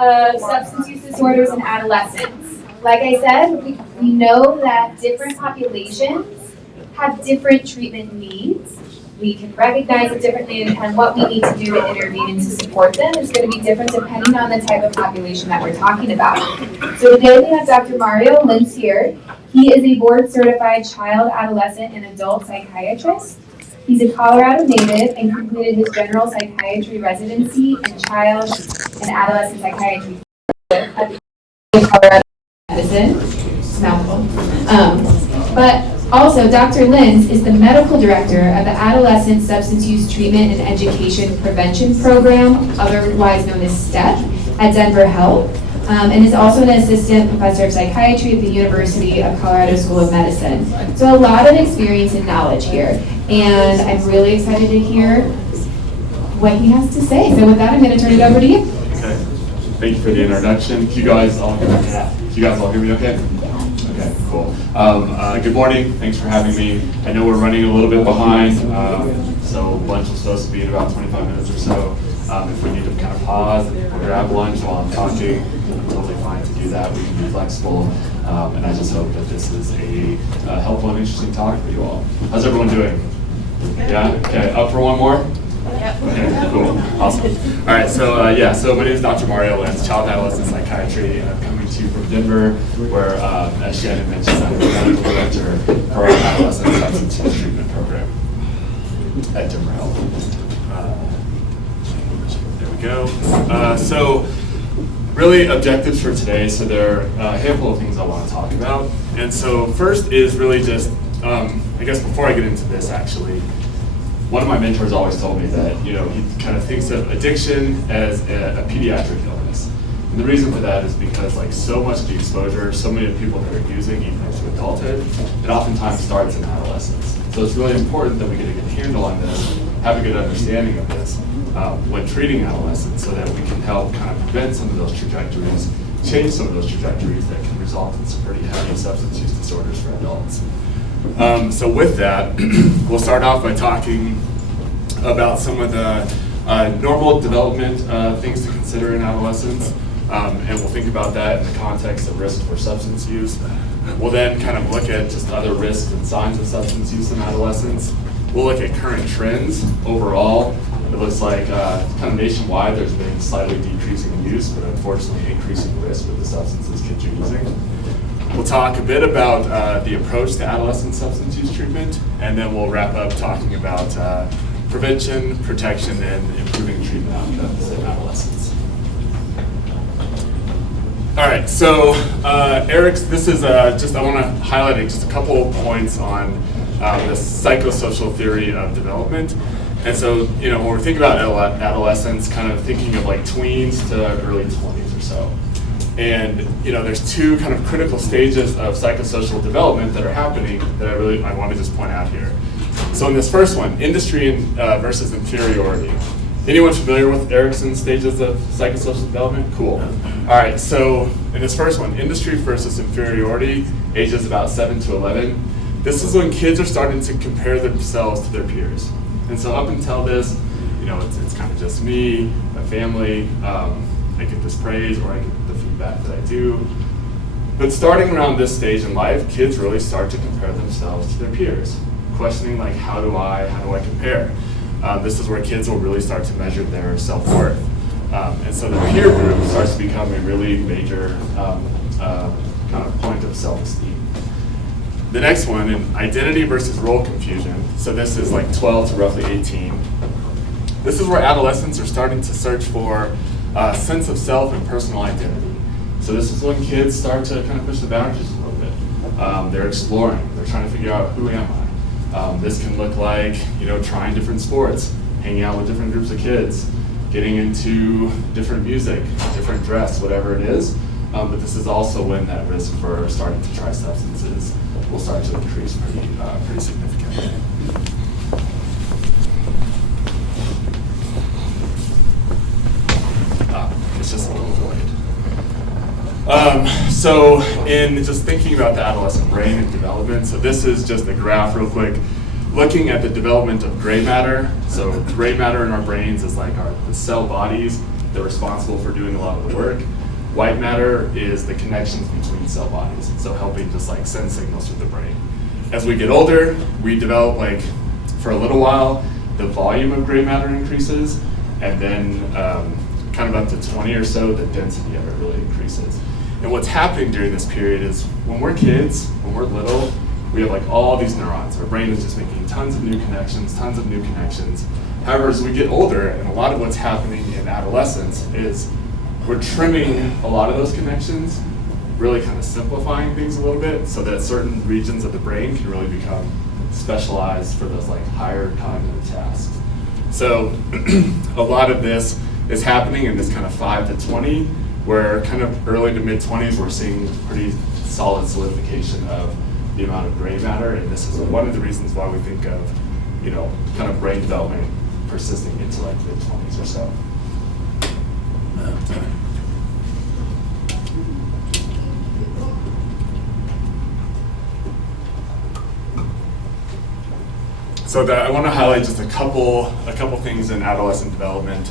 of substance use disorders in adolescents. Like I said, we know that different populations have different treatment needs. We can recognize it differently, and what we need to do to intervene and to support them is going to be different depending on the type of population that we're talking about. So today we have Dr. Mario Lintz here. He is a board-certified child, adolescent, and adult psychiatrist. He's a Colorado native and completed his general psychiatry residency and child and adolescent psychiatry at the Colorado Medicine. It's a mouthful. But also, Dr. Lintz is the medical director of the Adolescent Substance Use Treatment and Education Prevention Program, otherwise known as STEP, at Denver Health, and is also an assistant professor of psychiatry at the University of Colorado School of Medicine. So a lot of experience and knowledge here, and I'm really excited to hear what he has to say. So with that, I'm going to turn it over to you. Okay. Thank you for the introduction. Can you guys all hear me okay? Okay, cool. Good morning. Thanks for having me. I know we're running a little bit behind, so lunch is supposed to be in about 25 minutes or so. If we need to kind of pause and grab lunch while I'm talking, I'm totally fine to do that. We can be flexible, and I just hope that this is a helpful and interesting talk for you all. How's everyone doing? Yeah? Okay, up for one more? Yep. Okay, cool. Awesome. All right, so my name is Dr. Mario Lintz, child and adolescent psychiatry, and I'm coming to you from Denver, where, as Shannon mentioned, I'm the medical director for our adolescent substance use treatment program at Denver Health. There we go. So really objectives for today, so there are a handful of things I want to talk about. And so first is really just, I guess before I get into this actually, one of my mentors always told me that, he kind of thinks of addiction as a pediatric illness. And the reason for that is because so much of the exposure, so many of the people that are using, even into adulthood, it oftentimes starts in adolescence. So it's really important that we get a good handle on this, have a good understanding of this when treating adolescents, so that we can help kind of prevent some of those trajectories, change some of those trajectories that can result in some pretty heavy substance use disorders for adults. So with that, we'll start off by talking about some of the normal development things to consider in adolescence, and we'll think about that in the context of risk for substance use. We'll then kind of look at just other risks and signs of substance use in adolescence. We'll look at current trends overall. It looks like kind of nationwide there's been slightly decreasing use, but unfortunately increasing risk with the substances kids are using. We'll talk a bit about the approach to adolescent substance use treatment, and then we'll wrap up talking about prevention, protection, and improving treatment outcomes in adolescents. All right, so Eric's, this is I want to highlight just a couple of points on the psychosocial theory of development. And so, when we're thinking about adolescents, kind of thinking of tweens to early 20s or so. And there's two kind of critical stages of psychosocial development that are happening that I want to just point out here. So in this first one, industry versus inferiority. Anyone familiar with Erickson's stages of psychosocial development? Cool. All right, so in this first one, industry versus inferiority, ages about 7 to 11. This is when kids are starting to compare themselves to their peers. And so up until this, it's kind of just me, my family, I get this praise or I get the feedback that I do. But starting around this stage in life, kids really start to compare themselves to their peers, questioning how do I compare? This is where kids will really start to measure their self-worth. And so the peer group starts to become a really major kind of point of self-esteem. The next one, in identity versus role confusion. So this is 12 to roughly 18. This is where adolescents are starting to search for a sense of self and personal identity. So this is when kids start to kind of push the boundaries a little bit. They're exploring, they're trying to figure out who am I. This can look like, trying different sports, hanging out with different groups of kids, getting into different music, different dress, whatever it is. But this is also when that risk for starting to try substances will start to increase pretty significantly. It's just a little void. So in just thinking about the adolescent brain and development, so this is just a graph real quick, looking at the development of gray matter. So gray matter in our brains is the cell bodies They're responsible for doing a lot of the work. White matter is the connections between cell bodies, so helping just like send signals through the brain. As we get older, we develop like, for a little while, the volume of gray matter increases, and then kind of up to 20 or so, the density of it really increases. And what's happening during this period is when we're kids, when we're little, we have like all these neurons. Our brain is just making tons of new connections. However, as we get older, and a lot of what's happening in adolescence is we're trimming a lot of those connections, really kind of simplifying things a little bit so that certain regions of the brain can really become specialized for those like higher cognitive tasks. So a lot of this is happening in this kind of 5 to 20, where kind of early to mid 20s, we're seeing pretty solid solidification of the amount of gray matter, and this is one of the reasons why we think of, kind of brain development persisting into like mid 20s or so. So I want to highlight just a couple things in adolescent development,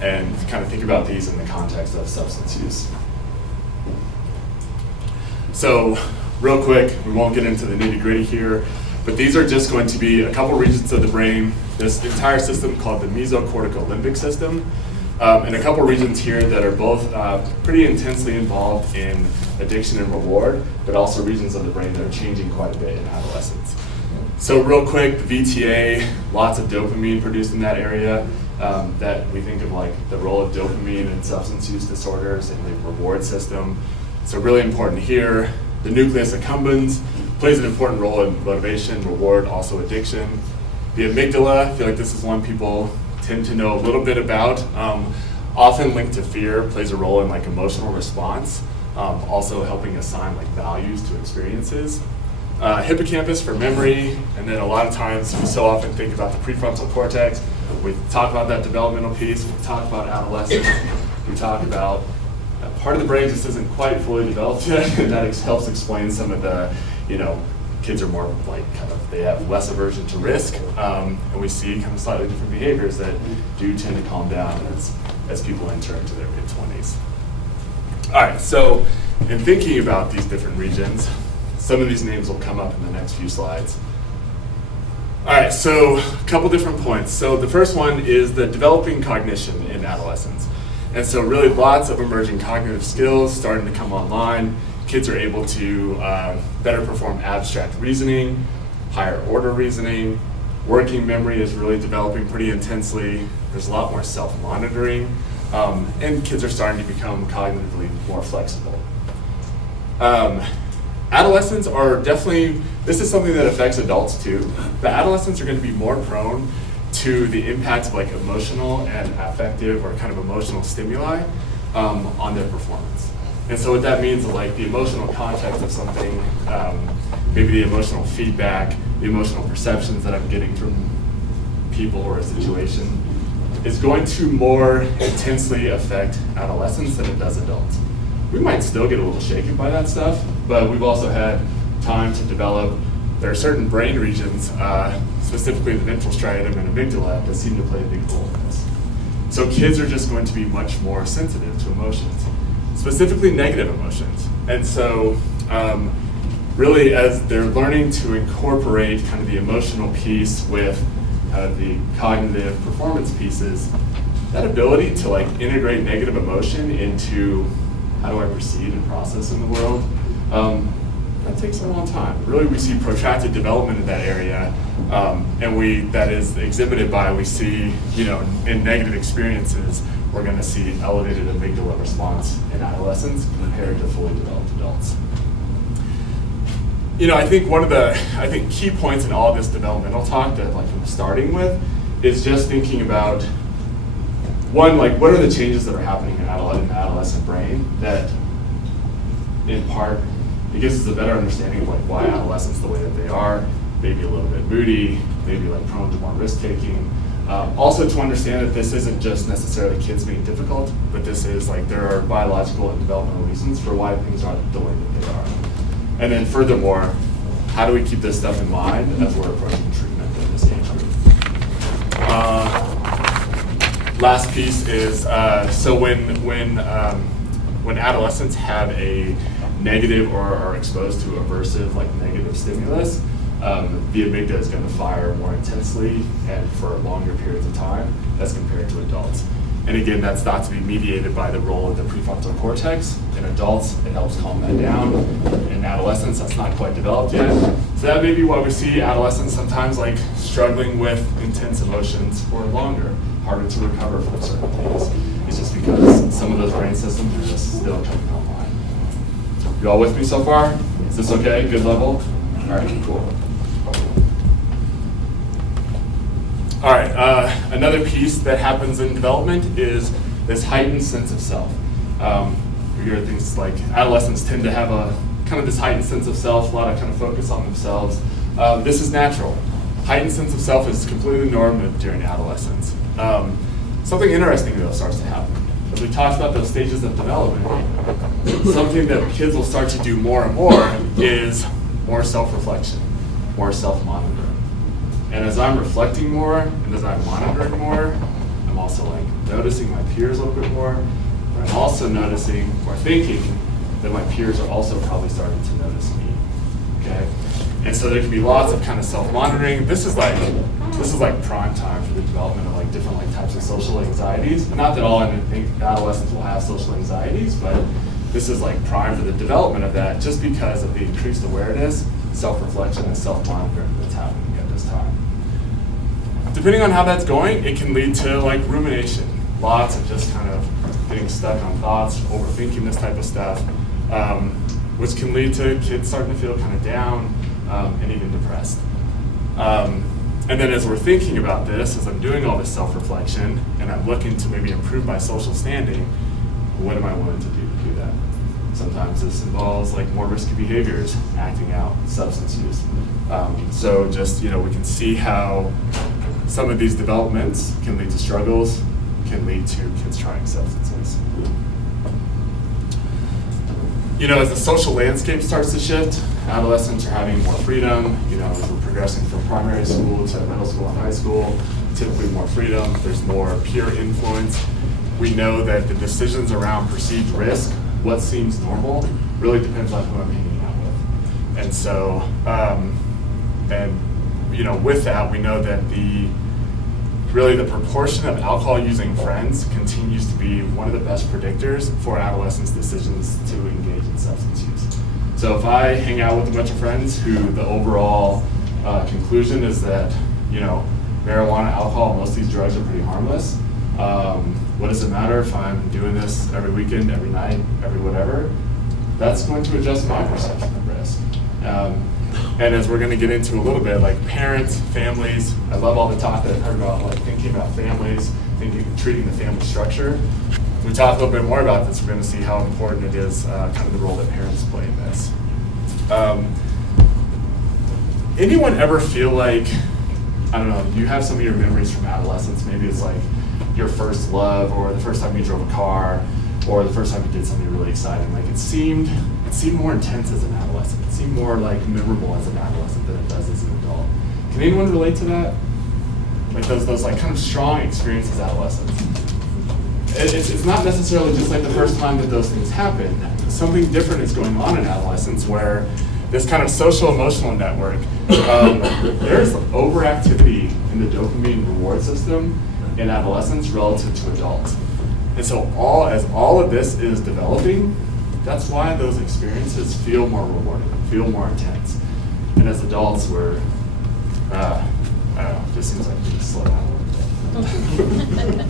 and kind of think about these in the context of substance use. So real quick, we won't get into the nitty-gritty here, but these are just going to be a couple regions of the brain, this entire system called the mesocortical limbic system, and a couple regions here that are both pretty intensely involved in addiction and reward, but also regions of the brain that are changing quite a bit in adolescence. So real quick, the VTA, lots of dopamine produced in that area, that we think of like the role of dopamine in substance use disorders and the reward system. So really important here. The nucleus accumbens plays an important role in motivation, reward, also addiction. The amygdala, I feel like this is one people tend to know a little bit about, often linked to fear, plays a role in like emotional response, also helping assign like values to experiences. Hippocampus for memory, and then a lot of times we so often think about the prefrontal cortex. We talk about that developmental piece, we talk about adolescence, we talk about part of the brain just isn't quite fully developed yet, and that helps explain some of the, kids are more like kind of, they have less aversion to risk, and we see kind of slightly different behaviors that do tend to calm down as people enter into their mid-20s. All right, so in thinking about these different regions, some of these names will come up in the next few slides. All right, so a couple different points. So the first one is the developing cognition in adolescence. And so really lots of emerging cognitive skills starting to come online. Kids are able to better perform abstract reasoning, higher order reasoning. Working memory is really developing pretty intensely. There's a lot more self-monitoring, and kids are starting to become cognitively more flexible. Adolescents are definitely, this is something that affects adults too, but adolescents are going to be more prone to the impact of like emotional and affective or kind of emotional stimuli on their performance. And so what that means is like the emotional context of something, maybe the emotional feedback, the emotional perceptions that I'm getting from people or a situation is going to more intensely affect adolescents than it does adults. We might still get a little shaken by that stuff, but we've also had time to develop. There are certain brain regions, specifically the ventral striatum and amygdala, that seem to play a big role in this. So kids are just going to be much more sensitive to emotions, specifically negative emotions. And so really as they're learning to incorporate kind of the emotional piece with the cognitive performance pieces, that ability to like integrate negative emotion into how do I proceed and process in the world, that takes a long time. Really, we see protracted development in that area, and that is exhibited by, we see, in negative experiences, we're going to see elevated amygdala response in adolescents compared to fully developed adults. I think one of the key points in all of this developmental talk that like I'm starting with is just thinking about one, like what are the changes that are happening in the adolescent brain that in part it gives us a better understanding of like why adolescents the way that they are, maybe a little bit moody, maybe like prone to more risk taking. Also to understand that this isn't just necessarily kids being difficult, but this is like there are biological and developmental reasons for why things aren't the way that they are. And then furthermore, how do we keep this stuff in mind as we're approaching treatment in this age group? last piece is, so when adolescents have a negative or are exposed to aversive, like negative stimulus, the amygdala is going to fire more intensely and for longer periods of time as compared to adults. And again, that's not to be mediated by the role of the prefrontal cortex. In adults, it helps calm that down. In adolescents, that's not quite developed yet. So that may be why we see adolescents sometimes like struggling with intense emotions for longer, harder to recover from certain things. It's just because some of those brain systems are just still coming online. You all with me so far? Is this okay? Good level? All right, cool. All right, another piece that happens in development is this heightened sense of self. We hear things like adolescents tend to have a kind of this heightened sense of self, a lot of kind of focus on themselves. This is natural. Heightened sense of self is completely normal during adolescence. Something interesting though starts to happen. As we talked about those stages of development, something that kids will start to do more and more is more self-reflection, more self-monitoring. And as I'm reflecting more, and as I'm monitoring more, I'm also like noticing my peers a little bit more. But I'm also noticing or thinking that my peers are also probably starting to notice me. Okay? And so there can be lots of kind of self-monitoring. This is like prime time for the development of like different like types of social anxieties. Not that all adolescents will have social anxieties, but this is like prime for the development of that just because of the increased awareness, self-reflection, and self-monitoring that's happening at this time. Depending on how that's going, it can lead to like rumination. Lots of just kind of getting stuck on thoughts, overthinking this type of stuff, which can lead to kids starting to feel kind of down and even depressed. And then as we're thinking about this, as I'm doing all this self-reflection and I'm looking to maybe improve my social standing, what am I willing to do that? Sometimes this involves like more risky behaviors, acting out, substance use. So just, we can see how some of these developments can lead to struggles, can lead to kids trying substances. As the social landscape starts to shift, adolescents are having more freedom. As we're progressing from primary school to middle school and high school, typically more freedom. There's more peer influence. We know that the decisions around perceived risk, what seems normal, really depends on who I'm hanging out with. And so, with that, we know that the proportion of alcohol-using friends continues to be one of the best predictors for adolescents' decisions to engage in substance use. So if I hang out with a bunch of friends who the overall conclusion is that, marijuana, alcohol, most of these drugs are pretty harmless, what does it matter if I'm doing this every weekend, every night, every whatever? That's going to adjust my perception of risk. And as we're going to get into a little bit, like parents, families, I love all the talk that I've heard about, like thinking about families, treating the family structure. If we talk a little bit more about this, we're going to see how important it is, kind of the role that parents play in this. Anyone ever feel like, I don't know, you have some of your memories from adolescence, maybe it's like your first love, or the first time you drove a car, or the first time you did something really exciting. Like it seemed more intense as an adolescent. It seemed more like memorable as an adolescent than it does as an adult. Can anyone relate to that? Like those like kind of strong experiences as adolescents. It's not necessarily just like the first time that those things happen. Something different is going on in adolescence where this kind of social emotional network, there's overactivity in the dopamine reward system in adolescents relative to adults. And so as all of this is developing, that's why those experiences feel more rewarding, feel more intense. And as adults, we're, I don't know, it just seems like we just slow down a little bit.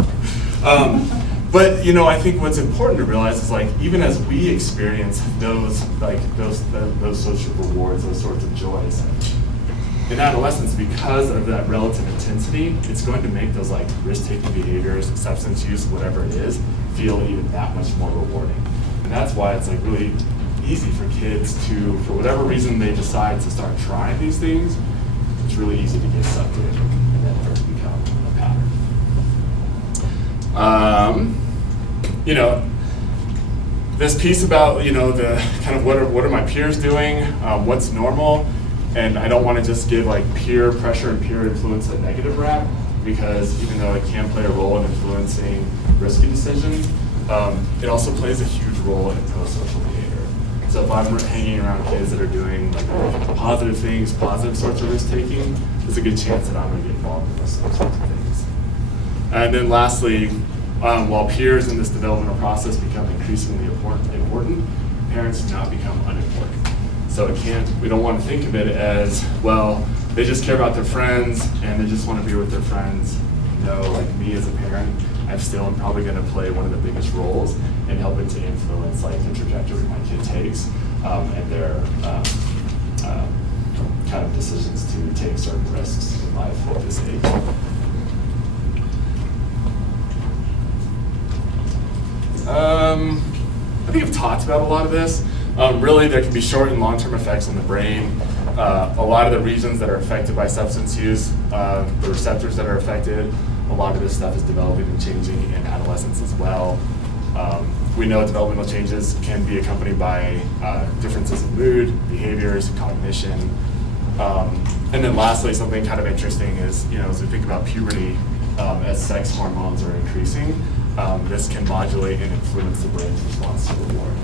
But I think what's important to realize is like even as we experience those social rewards, those sorts of joys, in adolescence, because of that relative intensity, it's going to make those like risk-taking behaviors, substance use, whatever it is, feel even that much more rewarding. And that's why it's like really easy for kids to, for whatever reason they decide to start trying these things, it's really easy to get sucked in and then for it to become a pattern. This piece about, the kind of what are my peers doing, what's normal, and I don't want to just give like peer pressure and peer influence a negative rap. because even though it can play a role in influencing risky decisions, it also plays a huge role in pro-social behavior. So if I'm hanging around kids that are doing like positive things, positive sorts of risk taking, there's a good chance that I'm going to get involved in those sorts of things. And then lastly, while peers in this developmental process become increasingly important, parents do not become unimportant. So we don't want to think of it as, well, they just care about their friends and they just want to be with their friends. No, like me as a parent, I still am probably going to play one of the biggest roles in helping to influence like the trajectory my kid takes and their kind of decisions to take certain risks in life at this age. I think I've talked about a lot of this. Really, there can be short and long-term effects on the brain. A lot of the regions that are affected by substance use, the receptors that are affected, a lot of this stuff is developing and changing in adolescence as well. We know developmental changes can be accompanied by differences in mood, behaviors, cognition. And then lastly, something kind of interesting is, as we think about puberty, as sex hormones are increasing, this can modulate and influence the brain's response to reward.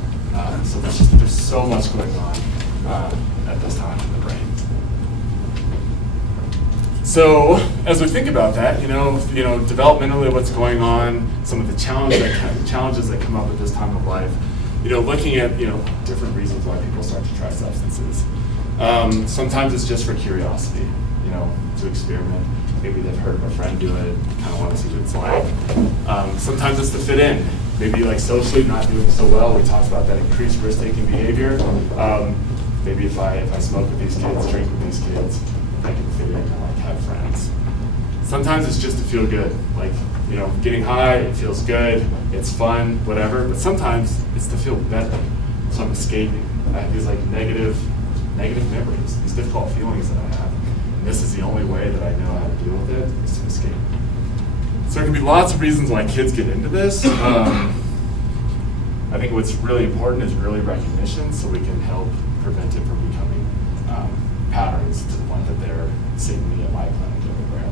So there's so much going on at this time in the brain. So as we think about that, developmentally what's going on, some of the challenges that come up at this time of life, looking at different reasons why people start to try substances. Sometimes it's just for curiosity, to experiment. Maybe they've heard of a friend do it, kind of want to see what it's like. Sometimes it's to fit in. Maybe like socially not doing so well. We talked about that increased risk-taking behavior. Maybe if I smoke with these kids, drink with these kids, I can fit in and like have friends. Sometimes it's just to feel good. Like, getting high, it feels good, it's fun, whatever. But sometimes it's to feel better. So I'm escaping. I have these like negative memories, these difficult feelings that I have. And this is the only way that I know how to deal with it, is to escape. So there can be lots of reasons why kids get into this. I think what's really important is early recognition, so we can help prevent it from becoming patterns to the point that they're seeing me at my clinic everywhere.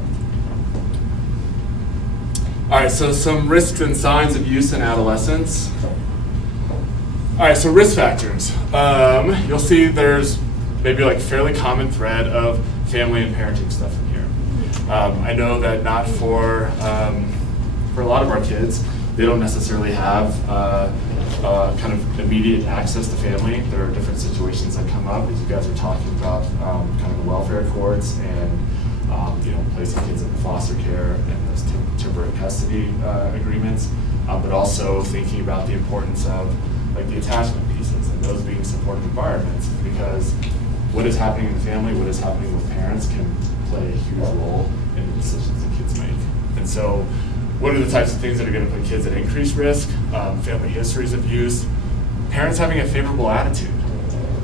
All right, so some risks and signs of use in adolescence. All right, so risk factors. You'll see there's maybe like fairly common thread of family and parenting stuff in here. I know that not for a lot of our kids, they don't necessarily have kind of immediate access to family. There are different situations that come up, as you guys are talking about, kind of the welfare courts and placing kids in foster care and those temporary custody agreements, but also thinking about the importance of like the attachment pieces and those being supportive environments, because what is happening in the family, what is happening with parents can play a huge role in the decisions that kids make. And so what are the types of things that are going to put kids at increased risk? Family histories of use, parents having a favorable attitude.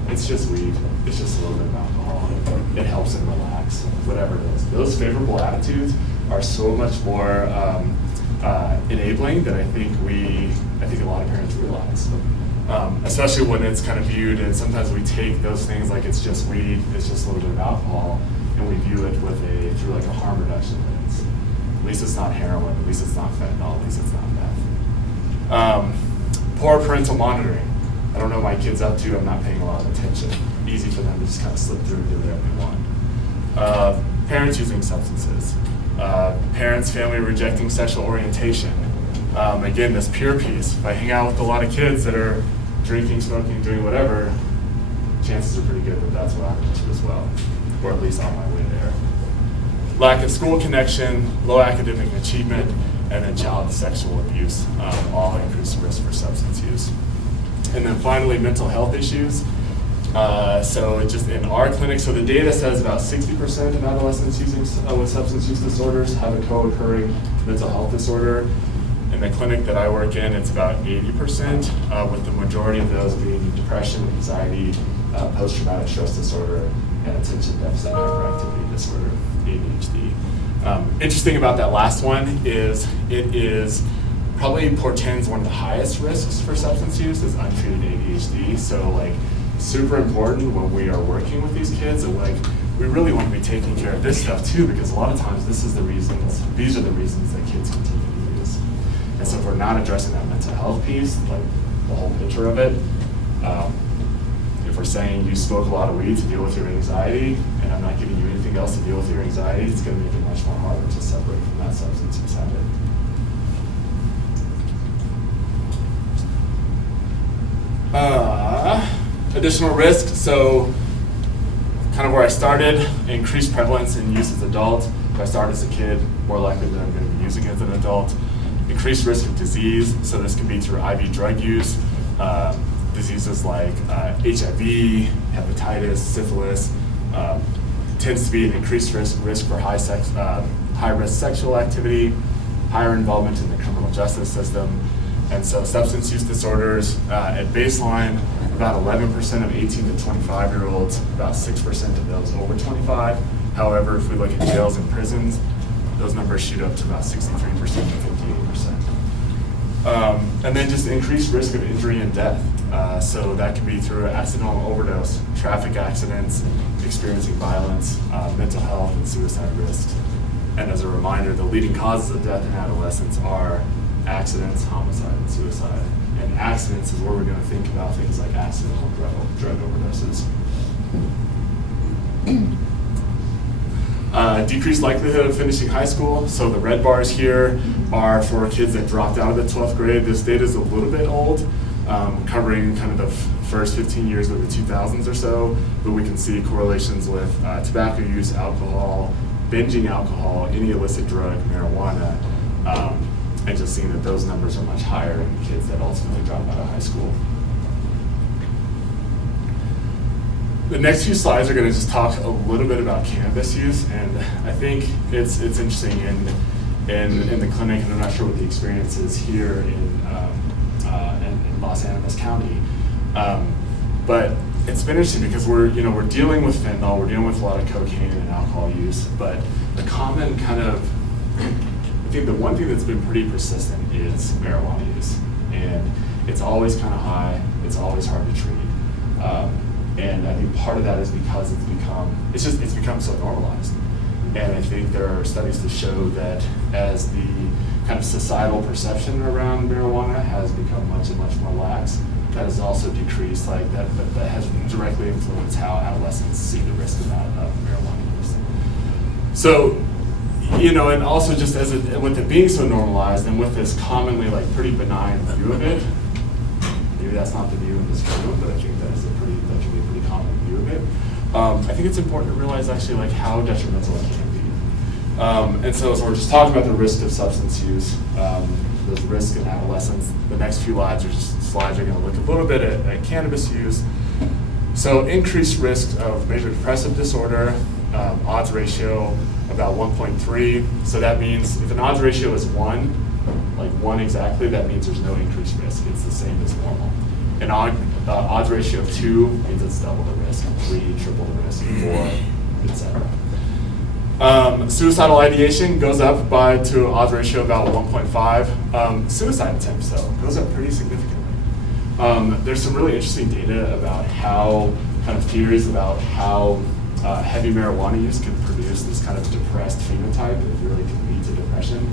It's just weed, it's just a little bit of alcohol, it helps them relax, whatever it is. Those favorable attitudes are so much more enabling than I think a lot of parents realize. Especially when it's kind of viewed, and sometimes we take those things like it's just weed, it's just a little bit of alcohol, and we view it through like a harm reduction lens. At least it's not heroin, at least it's not fentanyl, at least it's not meth. Poor parental monitoring. I don't know what my kid's up to, I'm not paying a lot of attention. Easy for them to just kind of slip through and do whatever they want. Parents using substances. Parents, family rejecting sexual orientation. Again, this peer piece. If I hang out with a lot of kids that are drinking, smoking, doing whatever, chances are pretty good that that's what I'm into as well, or at least on my way there. Lack of school connection, low academic achievement, and then child sexual abuse, all increase risk for substance use. And then finally, mental health issues. So just in our clinic, so the data says about 60% of adolescents with substance use disorders have a co-occurring mental health disorder. In the clinic that I work in, it's about 80%, with the majority of those being depression, anxiety, post-traumatic stress disorder, and attention deficit hyperactivity disorder, ADHD. Interesting about that last one is it probably portends one of the highest risks for substance use is untreated ADHD. So like super important when we are working with these kids, and like we really want to be taking care of this stuff too, because a lot of times these are the reasons that kids continue to use. And so if we're not addressing that mental health piece, like the whole picture of it, if we're saying you smoke a lot of weed to deal with your anxiety, and I'm not giving you anything else to deal with your anxiety, it's going to make it much more harder to separate from that substance use habit. Additional risk, so kind of where I started, increased prevalence in use as an adult. If I start as a kid, more likely that I'm going to be using it as an adult. Increased risk of disease, so this can be through IV drug use, diseases like HIV, hepatitis, syphilis, tends to be an increased risk for high-risk sexual activity, higher involvement in the criminal justice system. And so substance use disorders, at baseline, about 11% of 18 to 25-year-olds, about 6% of those over 25. However, if we look at jails and prisons, those numbers shoot up to about 63% to 58%. And then just increased risk of injury and death. So that can be through accidental overdose, traffic accidents, experiencing violence, mental health, and suicide risks. And as a reminder, the leading causes of death in adolescents are accidents, homicide, and suicide. And accidents is where we're going to think about things like accidental drug overdoses. Decreased likelihood of finishing high school. So the red bars here are for kids that dropped out of the 12th grade. This data is a little bit old, covering kind of the first 15 years of the 2000s or so, but we can see correlations with tobacco use, alcohol, binging alcohol, any illicit drug, marijuana, and just seeing that those numbers are much higher in kids that ultimately drop out of high school. The next few slides are going to just talk a little bit about cannabis use, and I think it's interesting in the clinic, and I'm not sure what the experience is here in Los Angeles County, but it's been interesting because we're dealing with fentanyl, we're dealing with a lot of cocaine and alcohol use, but the common kind of, I think the one thing that's been pretty persistent is marijuana use, and it's always kind of high, it's always hard to treat. And I think part of that is because it's become so normalized. And I think there are studies to show that as the kind of societal perception around marijuana has become much and much more lax, that has also decreased, that has directly influenced how adolescents see the risk of marijuana use. So, and also just with it being so normalized and with this commonly pretty benign view of it, maybe that's not the view in this room, but I think that can be a pretty common view of it. I think it's important to realize actually how detrimental it can be. And so we're just talking about the risk of substance use, those risks in adolescence. The next few slides are going to look a little bit at cannabis use. So increased risk of major depressive disorder, odds ratio about 1.3. So that means if an odds ratio is 1, like 1 exactly, that means there's no increased risk. It's the same as normal. An odds ratio of 2 means it's double the risk, 3, triple the risk, 4, etc. Suicidal ideation goes up to odds ratio about 1.5. Suicide attempts, though, goes up pretty significantly. There's some really interesting data about theories about how heavy marijuana use can produce this kind of depressed phenotype that really can lead to depression.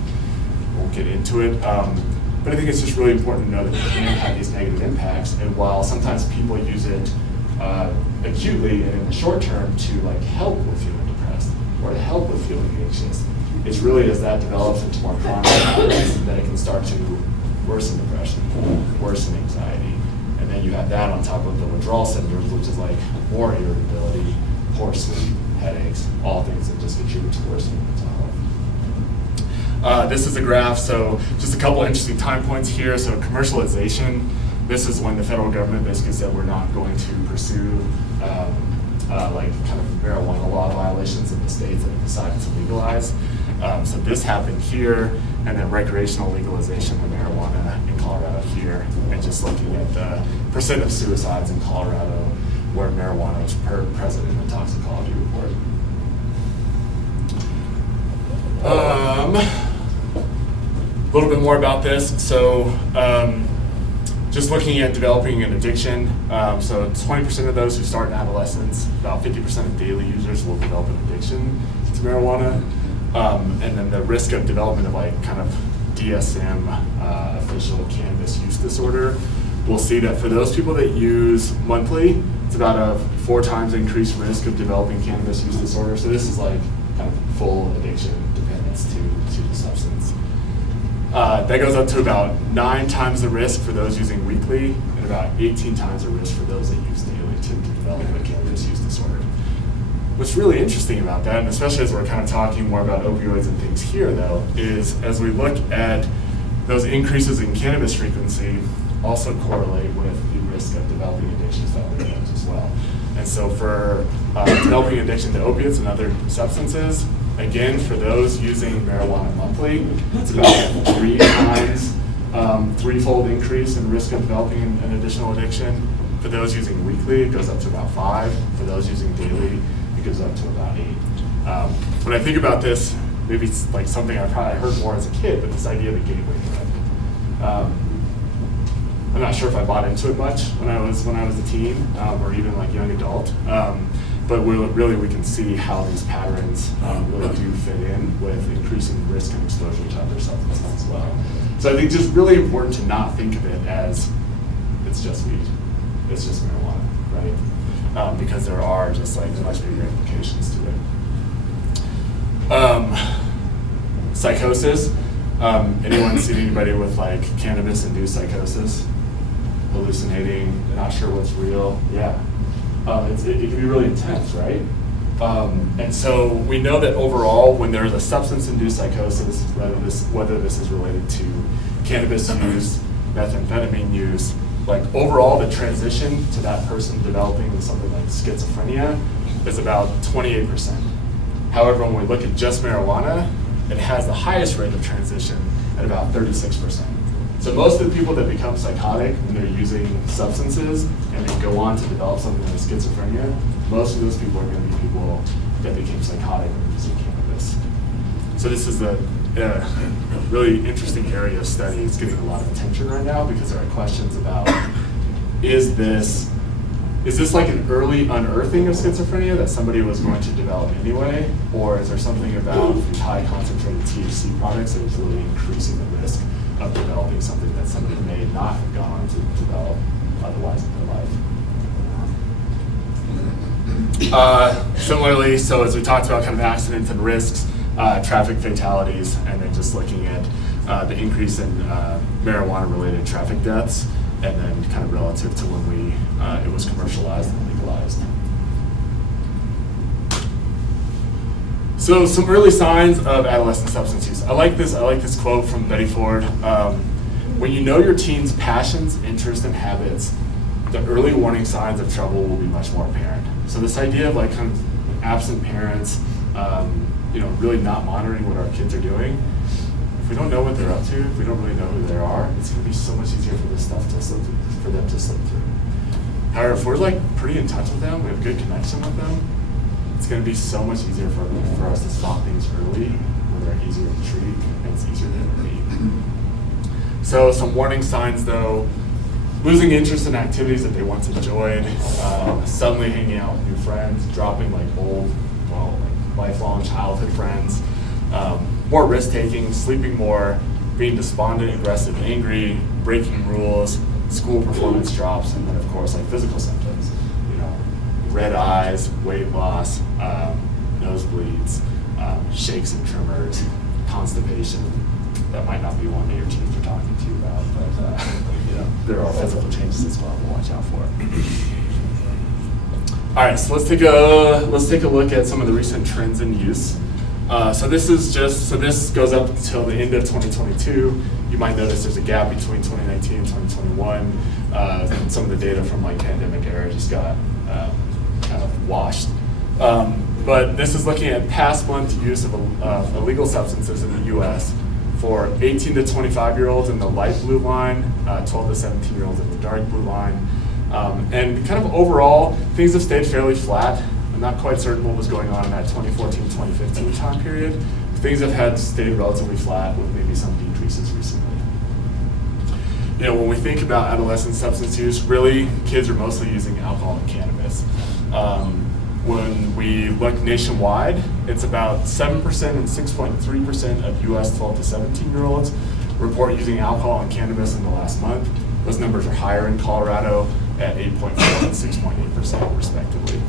Won't get into it. But I think it's just really important to know that it can have these negative impacts, and while sometimes people use it acutely and in the short term to help with feeling depressed or to help with feeling anxious, it's really as that develops into more chronic habits that it can start to worsen depression, worsen anxiety, and then you have that on top of the withdrawal symptoms, which is more irritability, poor sleep, headaches, all things that just contribute to worsening mental health. This is a graph, so just a couple interesting time points here. So commercialization, this is when the federal government basically said we're not going to pursue marijuana law violations in the states that have decided to legalize. So this happened here, and then recreational legalization of marijuana in Colorado here, and just looking at the percent of suicides in Colorado where marijuana was present in the toxicology report. A little bit more about this. So just looking at developing an addiction, so 20% of those who start in adolescence, about 50% of daily users will develop an addiction to marijuana. And then the risk of development of like kind of DSM, official cannabis use disorder, we'll see that for those people that use monthly, it's about a 4 times increased risk of developing cannabis use disorder. So this is like kind of full addiction dependence to the substance. That goes up to about 9 times the risk for those using weekly, and about 18 times the risk for those that use daily to develop a cannabis use disorder. What's really interesting about that, and especially as we're kind of talking more about opioids and things here though, is as we look at those increases in cannabis frequency also correlate with the risk of developing addictions to other drugs as well. And so for developing addiction to opiates and other substances, again, for those using marijuana monthly, it's about 3 times, threefold increase in risk of developing an additional addiction. For those using weekly, it goes up to about 5. For those using daily, it goes up to about 8. When I think about this, maybe it's like something I probably heard more as a kid, but this idea of a gateway drug. I'm not sure if I bought into it much when I was a teen or even like young adult. But really we can see how these patterns really do fit in with increasing risk and exposure to other substances as well. So I think just really important to not think of it as it's just weed, it's just marijuana, right? Because there are just like much bigger implications to it. Psychosis. Anyone seen anybody with like cannabis-induced psychosis? Hallucinating, not sure what's real? Yeah. It can be really intense, right? And so we know that overall, when there's a substance-induced psychosis, whether this is related to cannabis use, methamphetamine use, like overall the transition to that person developing something like schizophrenia is about 28%. However, when we look at just marijuana, it has the highest rate of transition at about 36%. So most of the people that become psychotic when they're using substances and they go on to develop something like schizophrenia, most of those people are going to be people that became psychotic when using cannabis. So this is a really interesting area of study. It's getting a lot of attention right now because there are questions about, is this like an early unearthing of schizophrenia that somebody was going to develop anyway? Or is there something about these high concentrated THC products that is really increasing the risk of developing something that somebody may not have gone on to develop otherwise in their life? Similarly, so as we talked about kind of accidents and risks, traffic fatalities, and then just looking at the increase in marijuana-related traffic deaths, and then kind of relative to when it was commercialized and legalized. So some early signs of adolescent substance use. I like this quote from Betty Ford. When you know your teen's passions, interests, and habits, the early warning signs of trouble will be much more apparent. So this idea of like kind of absent parents, really not monitoring what our kids are doing. If we don't know what they're up to, if we don't really know who they are, it's going to be so much easier for this stuff for them to slip through. However, if we're like pretty in touch with them, we have good connection with them, it's going to be so much easier for us to spot things early, where they're easier to treat, and it's easier to intervene. So some warning signs though: losing interest in activities that they once enjoyed, suddenly hanging out with new friends, dropping like lifelong childhood friends, more risk-taking, sleeping more, being despondent, aggressive, angry, breaking rules, school performance drops, and then of course like physical symptoms, red eyes, weight loss, nosebleeds, shakes and tremors, constipation. That might not be one that your teens are talking to you about, but there are physical changes as well to watch out for. All right, so let's take a look at some of the recent trends in use. So this goes up until the end of 2022. You might notice there's a gap between 2019 and 2021. And some of the data from like pandemic era just got kind of washed. But this is looking at past month use of illegal substances in the U.S. for 18 to 25-year-olds in the light blue line, 12 to 17-year-olds in the dark blue line. And kind of overall, things have stayed fairly flat. I'm not quite certain what was going on in that 2014-2015 time period. Things have stayed relatively flat with maybe some decreases recently. when we think about adolescent substance use, really kids are mostly using alcohol and cannabis. When we look nationwide, it's about 7% and 6.3% of US 12 to 17-year-olds report using alcohol and cannabis in the last month. Those numbers are higher in Colorado at 8.4 and 6.8% respectively.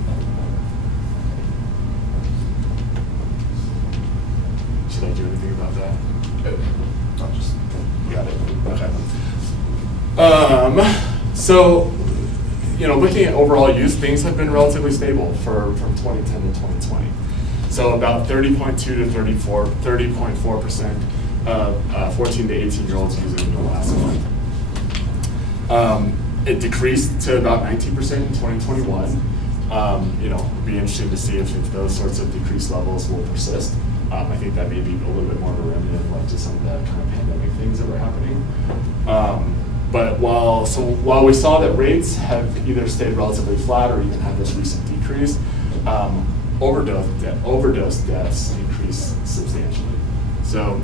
Should I do anything about that? I'll just, got it, okay. So, looking at overall use, things have been relatively stable from 2010 to 2020. So about 30.2 to 30.4% of 14 to 18-year-olds using in the last month. It decreased to about 19% in 2021. It'd be interesting to see if those sorts of decreased levels will persist. I think that may be a little bit more of a remnant of like just some of the kind of pandemic things that were happening. But while we saw that rates have either stayed relatively flat or even had this recent decrease, overdose deaths increased substantially. So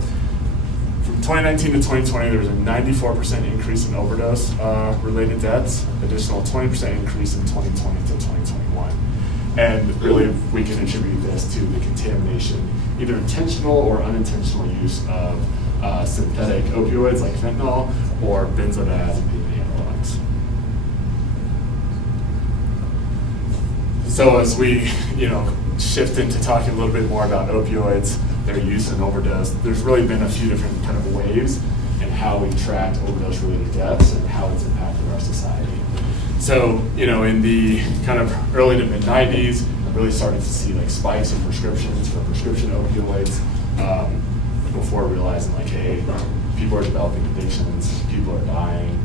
from 2019 to 2020, there was a 94% increase in overdose related deaths, additional 20% increase in 2020 to 2021. And really, we can attribute this to the contamination, either intentional or unintentional use of synthetic opioids like fentanyl or benzodiazepine analogs. So as we, shift into talking a little bit more about opioids, their use and overdose, there's really been a few different kind of waves in how we tracked overdose-related deaths and how it's impacted our society. So, in the kind of early to mid-90s, really started to see like spikes in prescriptions for prescription opioids before realizing like, hey, people are developing addictions, people are dying.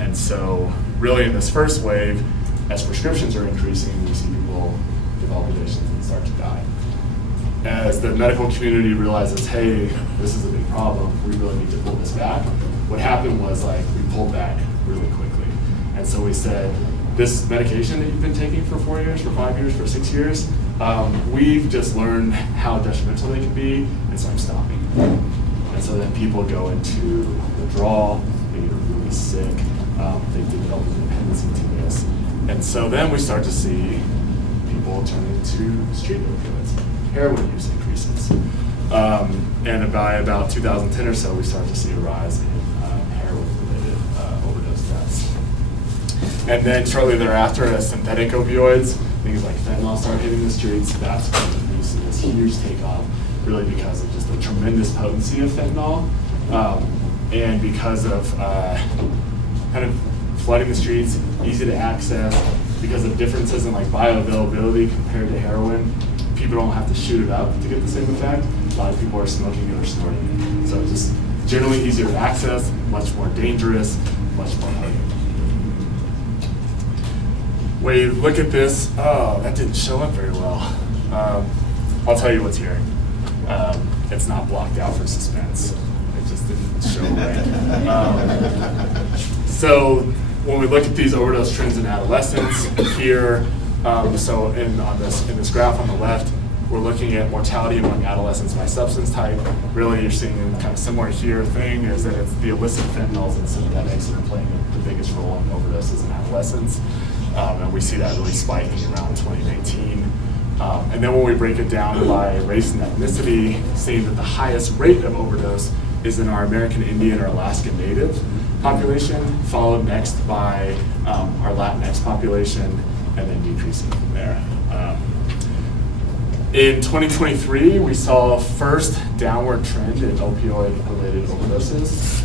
And so really in this first wave, as prescriptions are increasing, we see people develop addictions and start to die. As the medical community realizes, hey, this is a big problem, we really need to pull this back, what happened was like we pulled back really quickly. And so we said, this medication that you've been taking for 4 years, for 5 years, for 6 years, we've just learned how detrimental they can be, and so I'm stopping. And so then people go into withdrawal, they get really sick, they develop a dependency to this. And so then we start to see people turning to street opioids. Heroin use increases. And by about 2010 or so, we start to see a rise in heroin-related overdose deaths. And then shortly thereafter, as synthetic opioids, things like fentanyl start hitting the streets, that's when we see this huge takeoff, really because of just the tremendous potency of fentanyl, and because of kind of flooding the streets, easy to access, because of differences in like bioavailability compared to heroin. People don't have to shoot it up to get the same effect. A lot of people are smoking it or snorting it. So it's just generally easier to access, much more dangerous, much more potent. We look at this, oh, that didn't show up very well. I'll tell you what's here. It's not blocked out for suspense. It just didn't show right. So when we look at these overdose trends in adolescents here, so in this graph on the left, we're looking at mortality among adolescents by substance type. Really, you're seeing a kind of similar here thing is that it's the illicit fentanyls and synthetics that are playing the biggest role in overdoses in adolescents. And we see that really spiking around 2019. And then when we break it down by race and ethnicity, seeing that the highest rate of overdose is in our American Indian or Alaska Native population, followed next by our Latinx population, and then decreasing from there. In 2023, we saw a first downward trend in opioid-related overdoses.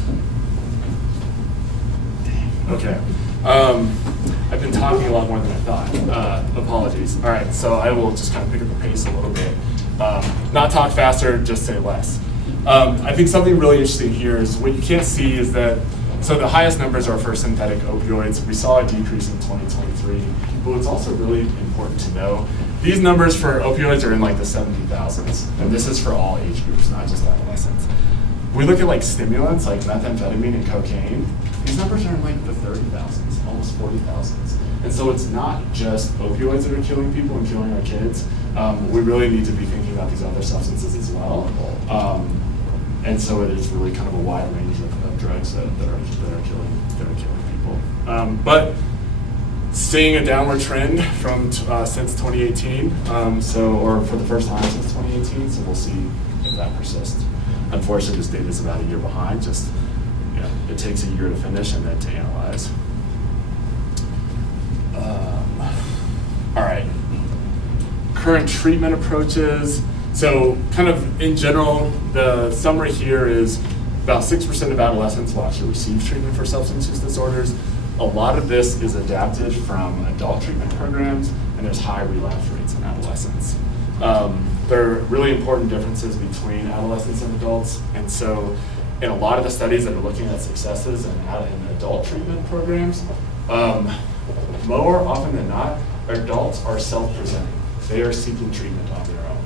Okay. I've been talking a lot more than I thought. Apologies. All right, so I will just kind of pick up the pace a little bit. Not talk faster, just say less. I think something really interesting here is what you can't see is that, so the highest numbers are for synthetic opioids. We saw a decrease in 2023, but what's also really important to know, these numbers for opioids are in like the 70,000s, and this is for all age groups, not just adolescents. We look at like stimulants, like methamphetamine and cocaine, these numbers are in like the 30,000s, almost 40,000s. And so it's not just opioids that are killing people and killing our kids. We really need to be thinking about these other substances as well. And so it is really kind of a wide range of drugs that are killing people. But seeing a downward trend from since 2018, or for the first time since 2018. So we'll see if that persists. Unfortunately, this data is about a year behind. Just it takes a year to finish and then to analyze. All right. Current treatment approaches. So kind of in general, the summary here is about 6% of adolescents will actually receive treatment for substance use disorders. A lot of this is adapted from adult treatment programs, and there's high relapse rates in adolescents. There are really important differences between adolescents and adults, and so in a lot of the studies that are looking at successes in adult treatment programs, more often than not, adults are self-presenting. They are seeking treatment on their own.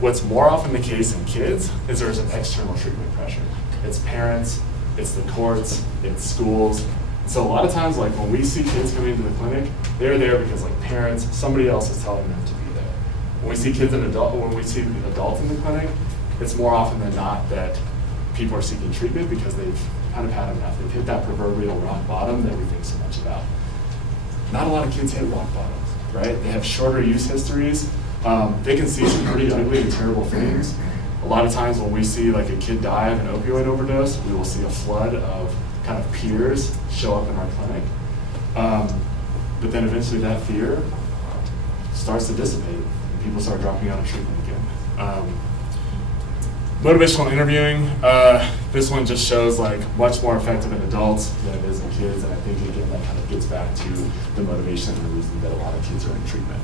What's more often the case in kids is there's an external treatment pressure. It's parents, it's the courts, it's schools. So a lot of times, like when we see kids coming into the clinic, they're there because like parents, somebody else is telling them to be there. When we see adults in the clinic, it's more often than not that people are seeking treatment because they've kind of had enough. They've hit that proverbial rock bottom that we think so much about. Not a lot of kids hit rock bottoms, right? They have shorter use histories. They can see some pretty ugly and terrible things. A lot of times when we see like a kid die of an opioid overdose, we will see a flood of kind of peers show up in our clinic. But then eventually that fear starts to dissipate and people start dropping out of treatment again. Motivational interviewing, this one just shows like much more effective in adults than it is in kids, and I think again that kind of gets back to the motivation and the reason that a lot of kids are in treatment.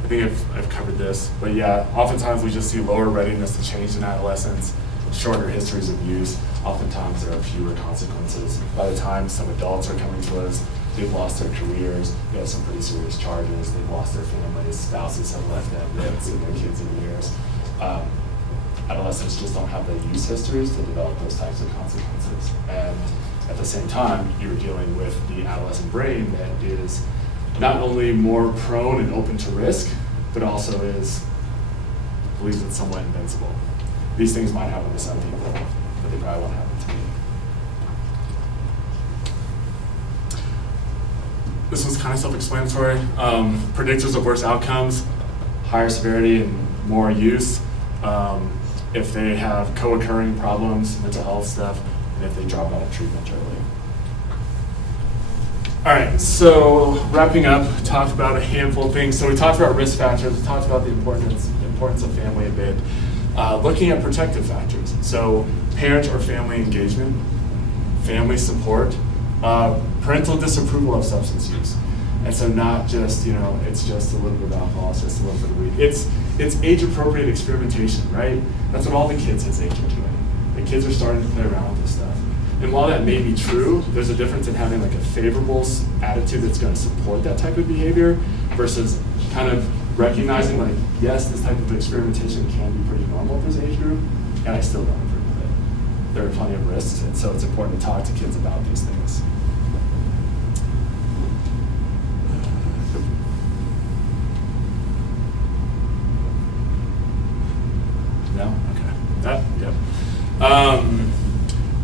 I think I've covered this, but yeah, oftentimes we just see lower readiness to change in adolescents, shorter histories of use. Oftentimes there are fewer consequences. By the time some adults are coming to us, they've lost their careers, they have some pretty serious charges, they've lost their families, spouses have left them, they haven't seen their kids in years. Adolescents just don't have the use histories to develop those types of consequences. And at the same time, you're dealing with the adolescent brain that is not only more prone and open to risk, but also believes it's somewhat invincible. These things might happen to some people, but they probably won't happen to me. This one's kind of self-explanatory. Predictors of worse outcomes, higher severity and more use, if they have co-occurring problems, mental health stuff, and if they drop out of treatment early. All right, so wrapping up, talked about a handful of things. So we talked about risk factors, we talked about the importance of family a bit. Looking at protective factors, so parent or family engagement, family support, parental disapproval of substance use. And so not just, it's just a little bit of alcohol, it's just a little bit of weed. It's age-appropriate experimentation, right? That's what all the kids his age are doing. The kids are starting to play around with this stuff. And while that may be true, there's a difference in having like a favorable attitude that's going to support that type of behavior versus kind of recognizing like, yes, this type of experimentation can be pretty normal for this age group, and I still don't agree with it. There are plenty of risks, and so it's important to talk to kids about these things. No? Okay. Yep.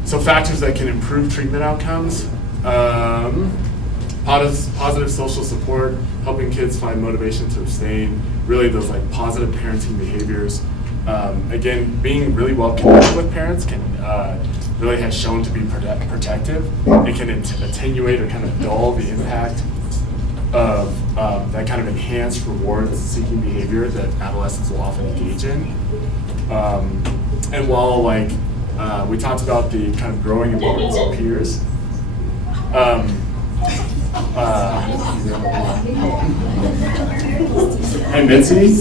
So factors that can improve treatment outcomes, positive social support, helping kids find motivation to abstain, really those like positive parenting behaviors. Again, being really well connected with parents can really has shown to be protective. It can attenuate or kind of dull the impact of that kind of enhanced reward-seeking behavior that adolescents will often engage in. And while we talked about the kind of growing importance of peers. Hey, Mitzi?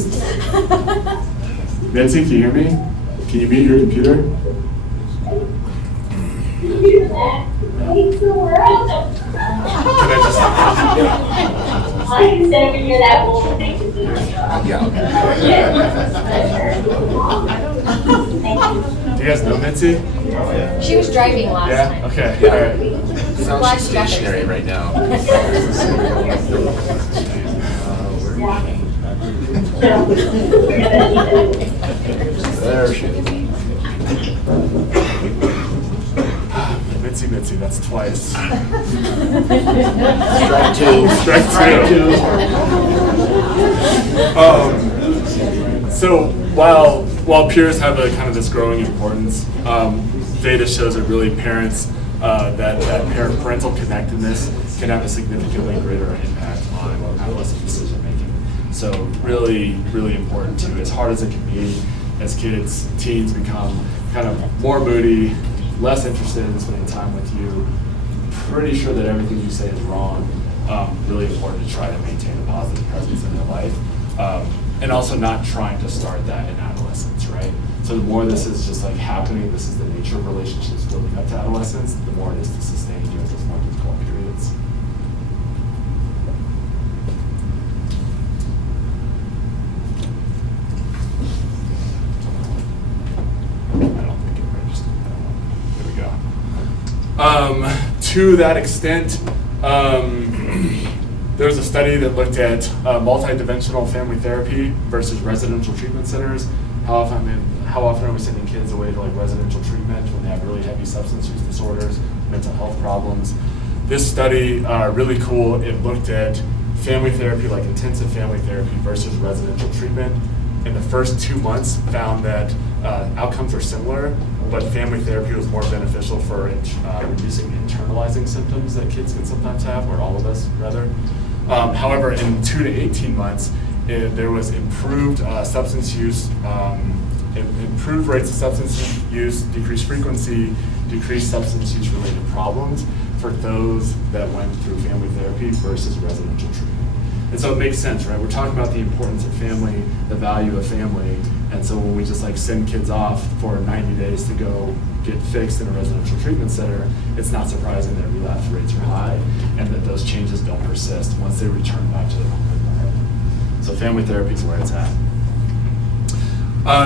Mitzi, can you hear me? Can you mute your computer? Can I just... I can never hear that one. Do you guys know Mitzi? She was driving last time. Okay. All right. Sounds stationary right now. There she is. Mitzi, that's twice. Strike two. Strike two. So while peers have a kind of this growing importance, data shows that really parents, that parental connectedness can have a significantly greater impact on adolescent decision making. So really, really important too. As hard as it can be, as teens become kind of more moody, less interested in spending time with you, pretty sure that everything you say is wrong. Really important to try to maintain a positive presence in their life. And also not trying to start that in adolescence, right? So the more this is just like happening, this is the nature of relationships building up to adolescence, the more it is to sustain during those more difficult periods. I don't think it registered. There we go. To that extent, there was a study that looked at multidimensional family therapy versus residential treatment centers. How often are we sending kids away to like residential treatment when they have really heavy substance use disorders, mental health problems? This study, really cool, it looked at family therapy, like intensive family therapy versus residential treatment. In the first 2 months, found that outcomes are similar, but family therapy was more beneficial for reducing internalizing symptoms that kids can sometimes have, or all of us rather. However, in 2 to 18 months, there was improved substance use, improved rates of substance use, decreased frequency, decreased substance use related problems for those that went through family therapy versus residential treatment. And so it makes sense, right? We're talking about the importance of family, the value of family, and so when we just like send kids off for 90 days to go get fixed in a residential treatment center, it's not surprising that relapse rates are high and that those changes don't persist once they return back to their home environment. So family therapy is where it's at.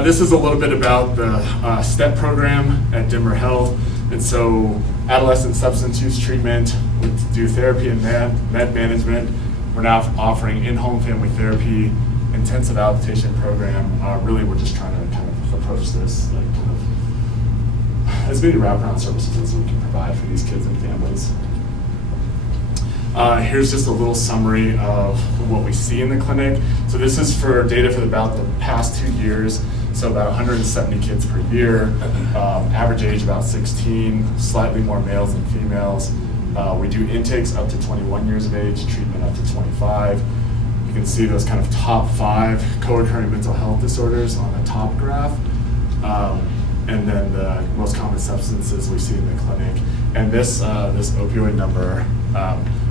This is a little bit about the STEP program at Denver Health. And so adolescent substance use treatment, we do therapy and med management. We're now offering in-home family therapy, intensive outpatient program. Really, we're just trying to kind of approach this like kind of as many wraparound services as we can provide for these kids and families. Here's just a little summary of what we see in the clinic. So this is for data for about the past 2 years. So about 170 kids per year, average age about 16, slightly more males than females. We do intakes up to 21 years of age, treatment up to 25. You can see those kind of top 5 co-occurring mental health disorders on the top graph. And then the most common substances we see in the clinic. And this opioid number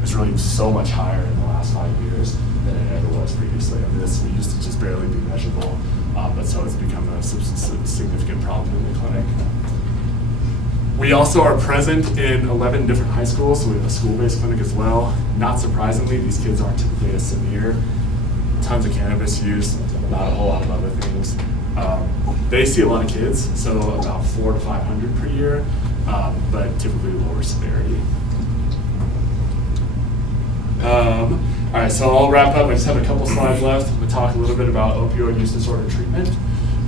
is really so much higher in the last 5 years than it ever was previously. I mean, this we used to just barely be measurable, but so it's become a significant problem in the clinic. We also are present in 11 different high schools, so we have a school-based clinic as well. Not surprisingly, these kids aren't typically as severe. Tons of cannabis use, not a whole lot of other things. They see a lot of kids, so about 400 to 500 per year, but typically lower severity. All right, so I'll wrap up. I just have a couple slides left. I'm going to talk a little bit about opioid use disorder treatment.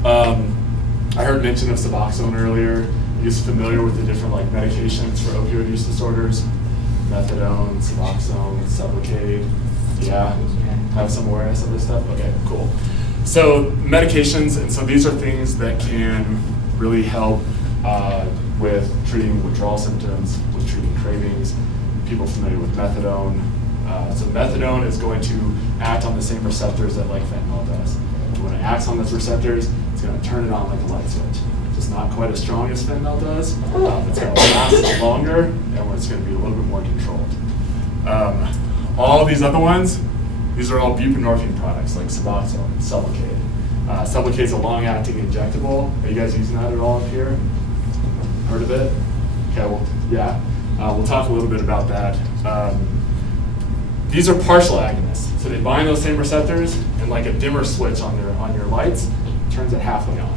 I heard mention of Suboxone earlier. Are you familiar with the different like medications for opioid use disorders? Methadone, Suboxone, Sublocade. Yeah, have some awareness of this stuff? Okay, cool. So medications, and so these are things that can really help with treating withdrawal symptoms, with treating cravings. People familiar with methadone. So methadone is going to act on the same receptors that like fentanyl does. When it acts on those receptors, it's going to turn it on like a light switch. It's not quite as strong as fentanyl does. It's going to last longer, and it's going to be a little bit more controlled. All these other ones, these are all buprenorphine products like Suboxone, Sublocade. Sublocade is a long-acting injectable. Are you guys using that at all up here? Heard of it? Okay, well, yeah. We'll talk a little bit about that. These are partial agonists. So they bind those same receptors, and like a dimmer switch on your lights, turns it halfway on.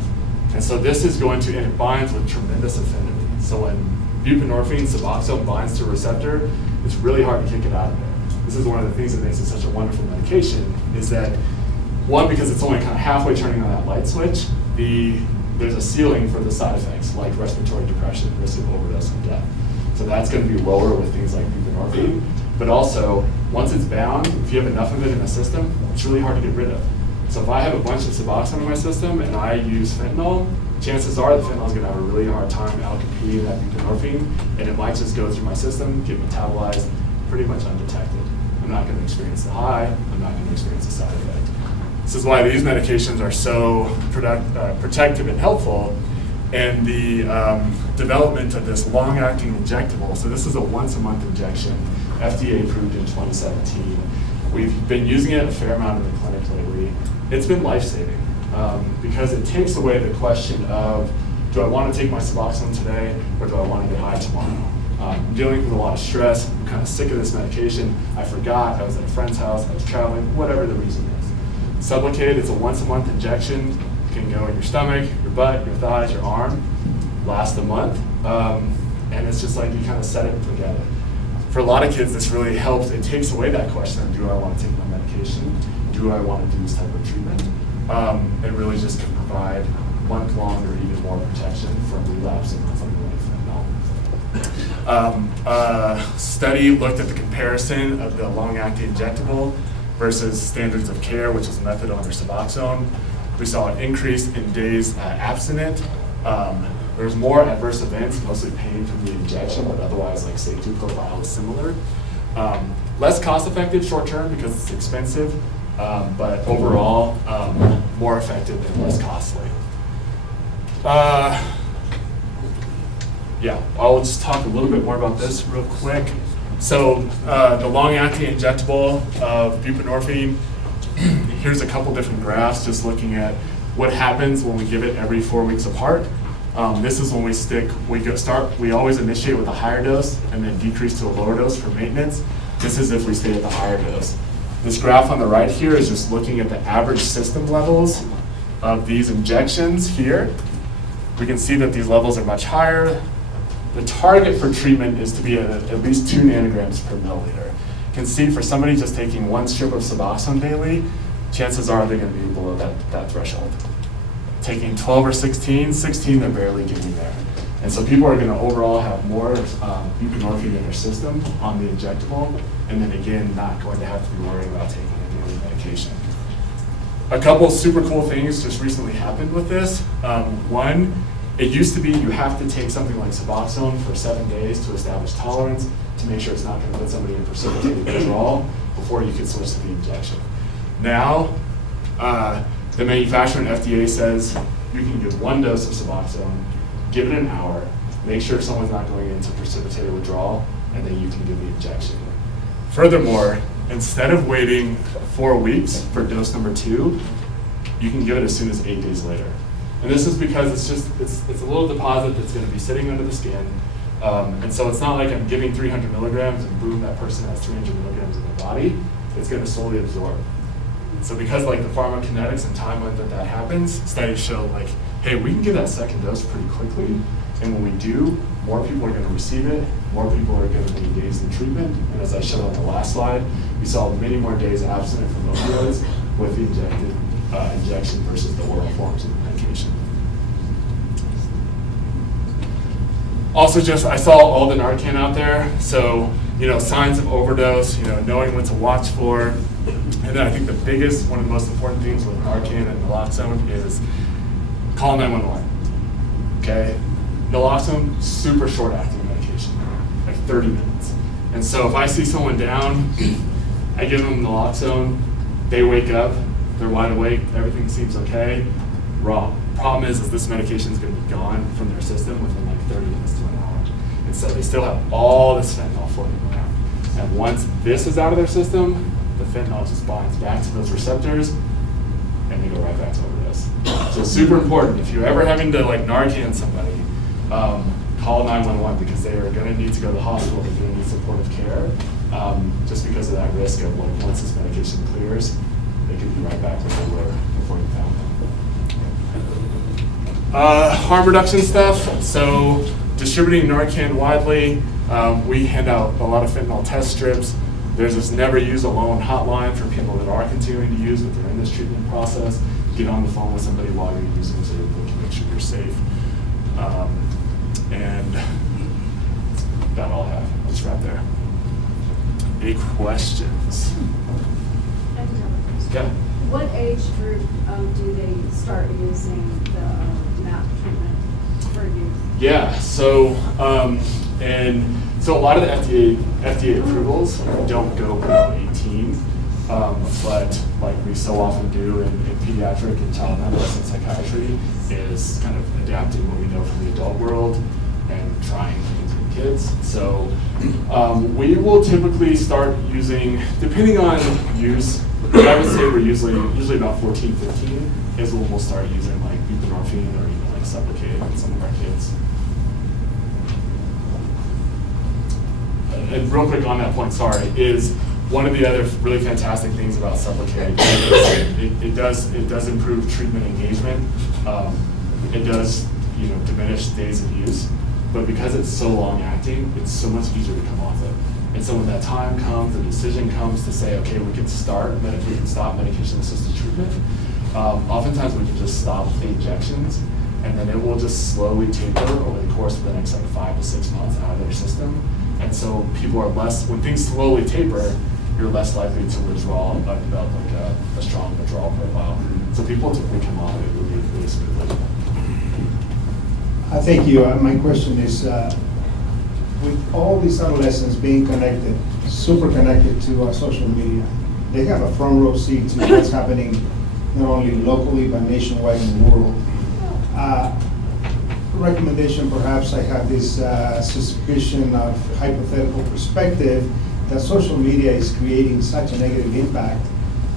And so this is going to, and it binds with tremendous affinity. So when buprenorphine, Suboxone binds to a receptor, it's really hard to kick it out of there. This is one of the things that makes it such a wonderful medication, is that One, because it's only kind of halfway turning on that light switch, there's a ceiling for the side effects like respiratory depression, risk of overdose, and death. So that's going to be lower with things like buprenorphine. But also, once it's bound, if you have enough of it in the system, it's really hard to get rid of. So if I have a bunch of Suboxone in my system and I use fentanyl, chances are the fentanyl is going to have a really hard time out-competing that buprenorphine, and it might just go through my system, get metabolized pretty much undetected. I'm not going to experience the high, I'm not going to experience the side effect. This is why these medications are so protective and helpful, and the development of this long-acting injectable. So this is a once-a-month injection, FDA approved in 2017. We've been using it a fair amount in the clinic lately. It's been life-saving because it takes away the question of, do I want to take my Suboxone today or do I want to get high tomorrow? I'm dealing with a lot of stress. I'm kind of sick of this medication. I forgot. I was at a friend's house. I was traveling. Whatever the reason is. Sublocade, it's a once-a-month injection. It can go in your stomach, your butt, your thighs, your arm. Last a month, and it's just like you kind of set it and forget it. For a lot of kids, this really helps. It takes away that question of, do I want to take my medication? Do I want to do this type of treatment? It really just can provide month-long or even more protection from relapsing on something like fentanyl. Study looked at the comparison of the long-acting injectable versus standards of care, which is methadone or Suboxone. We saw an increase in days abstinent. There's more adverse events, mostly pain from the injection, but otherwise, like, safety profile is similar. Less cost-effective short-term because it's expensive, but overall, more effective and less costly. Yeah, I'll just talk a little bit more about this real quick. So the long-acting injectable of buprenorphine, here's a couple different graphs just looking at what happens when we give it every 4 weeks apart. This is when we always initiate with a higher dose and then decrease to a lower dose for maintenance. This is if we stay at the higher dose. This graph on the right here is just looking at the average system levels of these injections here. We can see that these levels are much higher. The target for treatment is to be at least 2 nanograms per milliliter. You can see for somebody just taking 1 strip of Suboxone daily, chances are they're going to be below that threshold. Taking 12 or 16, they're barely getting there. And so people are going to overall have more buprenorphine in their system on the injectable, and then again, not going to have to be worrying about taking a daily medication. A couple super cool things just recently happened with this. One, it used to be you have to take something like Suboxone for 7 days to establish tolerance to make sure it's not going to put somebody in precipitated withdrawal before you could switch to the injection. Now, the manufacturer and FDA says you can give 1 dose of Suboxone, give it an hour, make sure someone's not going into precipitated withdrawal, and then you can give the injection. Furthermore, instead of waiting 4 weeks for dose number 2, you can give it as soon as 8 days later. And this is because it's a little deposit that's going to be sitting under the skin, and so it's not like I'm giving 300 milligrams and boom, that person has 300 milligrams in their body. It's going to slowly absorb. So because like the pharmacokinetics and timeline that happens, studies show like, hey, we can give that second dose pretty quickly, and when we do, more people are going to receive it, more people are going to be days in treatment, and as I showed on the last slide, we saw many more days abstinent from opioids with the injection versus the oral forms of the medication. Also, I saw all the Narcan out there, so signs of overdose, knowing what to watch for. And then I think the biggest, one of the most important things with Narcan and naloxone is call 911. Okay? Naloxone, super short-acting medication, like 30 minutes. And so if I see someone down, I give them naloxone, they wake up, they're wide awake, everything seems okay. Wrong. Problem is this medication is going to be gone from their system within like 30 minutes to an hour. And so they still have all this fentanyl floating around. And once this is out of their system, the fentanyl just binds back to those receptors and they go right back to overdose. So super important, if you're ever having to like Narcan somebody, call 911 because they are going to need to go to the hospital, they're going to need supportive care, just because of that risk of like once this medication clears, they could be right back where they were before you found them. Harm reduction stuff, so distributing Narcan widely, we hand out a lot of fentanyl test strips. There's this never use alone hotline for people that are continuing to use, but they're in this treatment process. Get on the phone with somebody while you're using so they can make sure you're safe. And that's all I have. Let's wrap there. Any questions? I do have a question. Yeah. What age group do they start using the MAP treatment for youth? Yeah, so so a lot of the FDA approvals don't go below 18, but like we so often do in pediatric and child and adolescent psychiatry is kind of adapting what we know from the adult world and trying things with kids. So we will typically start using, depending on use, I would say we're usually about 14, 15 is when we'll start using like buprenorphine or even like Sublocade in some of our kids. And real quick on that point, sorry, is one of the other really fantastic things about Sublocade is it does improve treatment engagement. It does diminish days of use, but because it's so long acting, it's so much easier to come off it. And so when that time comes, the decision comes to say, okay, we can stop medication-assisted treatment. Oftentimes we can just stop the injections, and then it will just slowly taper over the course of the next like 5 to 6 months out of their system. And so people are less, when things slowly taper, you're less likely to withdraw, develop like a strong withdrawal profile. So people typically come off it really smoothly. Thank you. My question is, with all these adolescents being connected, super connected to social media, they have a front row seat to what's happening not only locally but nationwide in the world. Recommendation, perhaps I have this suspicion of hypothetical perspective that social media is creating such a negative impact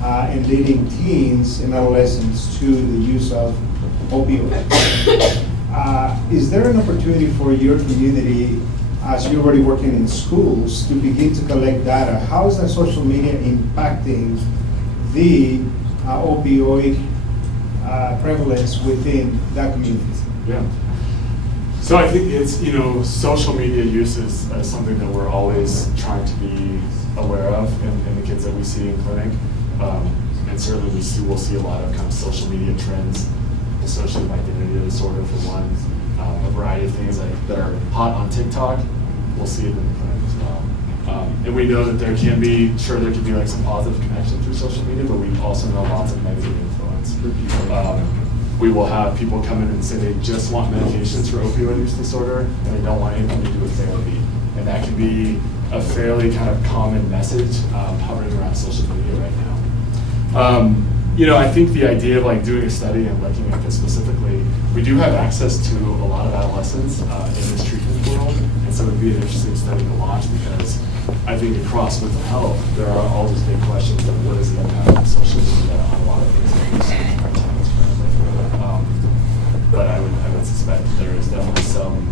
and leading teens and adolescents to the use of opioids. Is there an opportunity for your community, as you're already working in schools, to begin to collect data? How is that social media impacting the opioid prevalence within that community? Yeah. So I think it's, social media use is something that we're always trying to be aware of in the kids that we see in clinic. And certainly we'll see a lot of kind of social media trends associated with identity disorder for one, a variety of things that are hot on TikTok. We'll see it in the clinic as well. And we know that there can be like some positive connection through social media, but we also know lots of negative influence. We will have people come in and say they just want medications for opioid use disorder and they don't want anything to do with therapy. And that can be a fairly kind of common message hovering around social media right now. I think the idea of like doing a study and looking at this specifically, we do have access to a lot of adolescents in this treatment world, and so it would be an interesting study to launch because I think across mental health, there are all these big questions of what is the impact of social media on a lot of things that we see in our times currently. But I would suspect that there is definitely some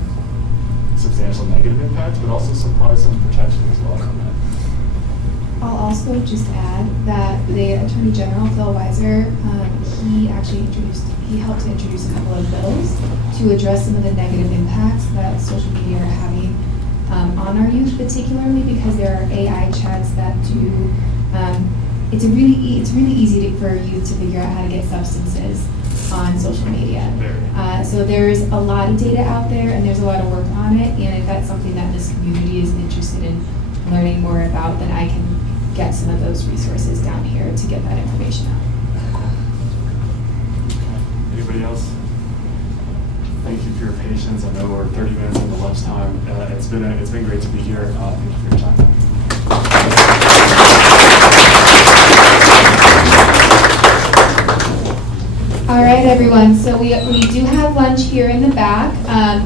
substantial negative impact, but also probably some protection as well from that. I'll also just add that the Attorney General, Phil Weiser, he helped to introduce a couple of bills to address some of the negative impacts that social media are having on our youth, particularly because there are AI chats that do, it's really easy for youth to figure out how to get substances on social media. So there's a lot of data out there and there's a lot of work on it, and if that's something that this community is interested in learning more about, then I can get some of those resources down here to get that information out. Anybody else? Thank you for your patience. I know we're 30 minutes into lunchtime. It's been great to be here. Thank you for your time. All right, everyone. So we do have lunch here in the back.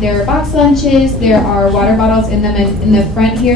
There are box lunches. There are water bottles in the front here.